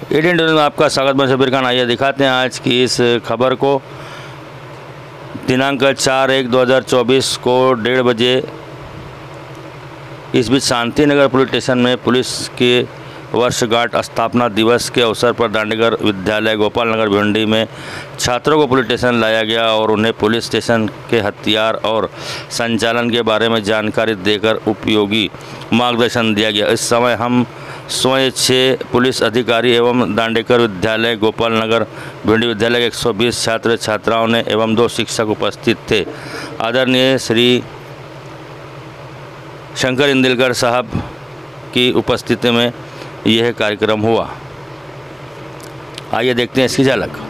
18 में आपका स्वागत। मैं शबीर खान। आइए दिखाते हैं आज की इस खबर को। दिनांक 4/1/2024 को 1:30 बजे इस beach Shanti Nagar police station में पुलिस के वर्षगांठ स्थापना दिवस के अवसर पर दांडेकर विद्यालय गोपाल नगर भिवंडी में छात्रों को पुलिस स्टेशन लाया गया और उन्हें पुलिस स्टेशन के हथियार और संचालन के बारे में जानकारी देकर उपयोगी मार्गदर्शन दिया गया। इस समय हम स्वयं 6 पुलिस अधिकारी एवं दांडेकर विद्यालय गोपाल नगर भिवंडी विद्यालय के 120 छात्र छात्राओं ने एवं 2 शिक्षक उपस्थित थे। आदरणीय श्री शंकर इंदिलकर साहब की उपस्थिति में यह कार्यक्रम हुआ। आइए देखते हैं इसकी झलक।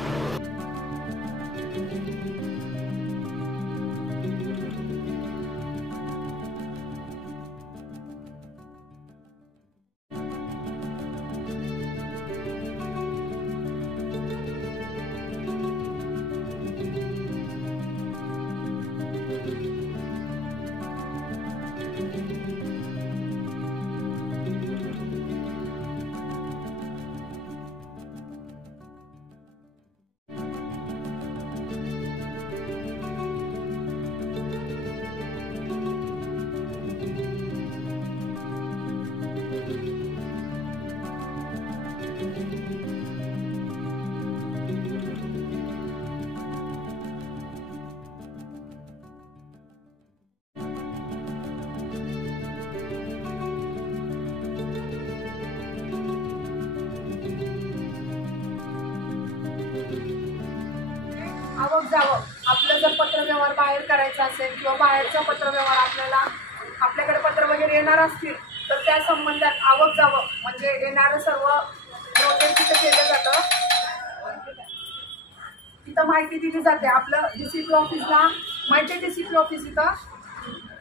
आवक जावक आपलं जर पत्रव्यवहार बाहेर करायचा असेल किंवा बाहेरचा पत्रव्यवहार आपल्याकडे पत्र वगैरे येणार असतील तर त्या संबंधात आवक जावक म्हणजे येणारं सर्व नोटीस तिथं केलं जातं। तिथं माहिती दिली जाते। आपलं DCP ऑफिसला माहिती DCP ऑफिस इथं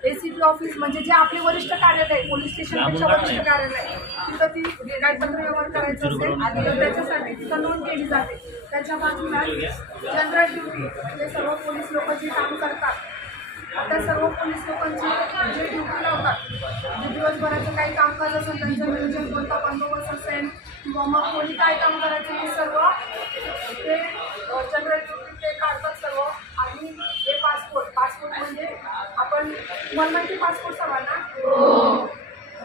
ACP ऑफिस म्हणजे जे आपले वरिष्ठ कार्यालय पोलीस स्टेशनपेक्षा वरिष्ठ कार्यालय तिथं ती काही पत्रव्यवहार करायचं असेल तर त्याच्यासाठी तिथं नोंद केली जाते। त्याच्या बाजूला जनरल ड्युटी म्हणजे सर्व पोलीस लोक जे काम करतात त्या सर्व पोलीस लोकांची जे ड्युटी लावतात जे दिवसभराचं काही कामकाज असेल त्यांचं नियोजन कोणता बंदोबस्त असेल किंवा मग कोणी काय काम करायचं हे सर्व ते जनरल ड्युटी ते काढतात सर्व। आणि हे पासपोर्ट म्हणजे आपण तुम्हाला माहिती पासपोर्ट सर्वांना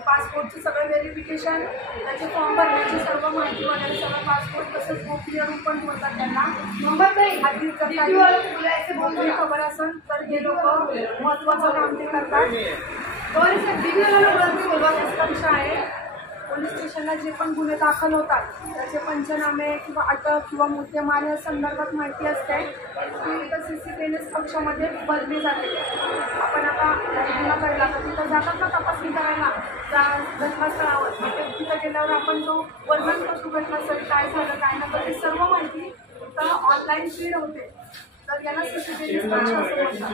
पासपोर्टचं सगळं व्हेरिफिकेशन त्याचे फॉर्म भरण्याची सर्व माहिती वगैरे सगळं पासपोर्ट तसंच गोपनीय रूप पण बोलतात त्यांना आधी गोपनीय खबर असेल तर हे लोक महत्त्वाचं काम ते करतात। विषय आहे पोलीस स्टेशनला जे पण गुन्हे दाखल होतात त्याचे पंचनामे किंवा अटक किंवा मुद्देमाल या संदर्भात माहिती असते ती इथं CCTV कक्षामध्ये भरली जाते। आपण आता गुन्हा घडला तर तिथं जातात ना तपासणी करायला त्या घटनास्थळावर तिथं गेल्यावर आपण जो वर्णन करतो घटनास्थळी काय झालं काय नाही ते सर्व माहिती इथं ऑनलाईन फीड होते। तर याला CCTV कक्ष असं म्हणतात।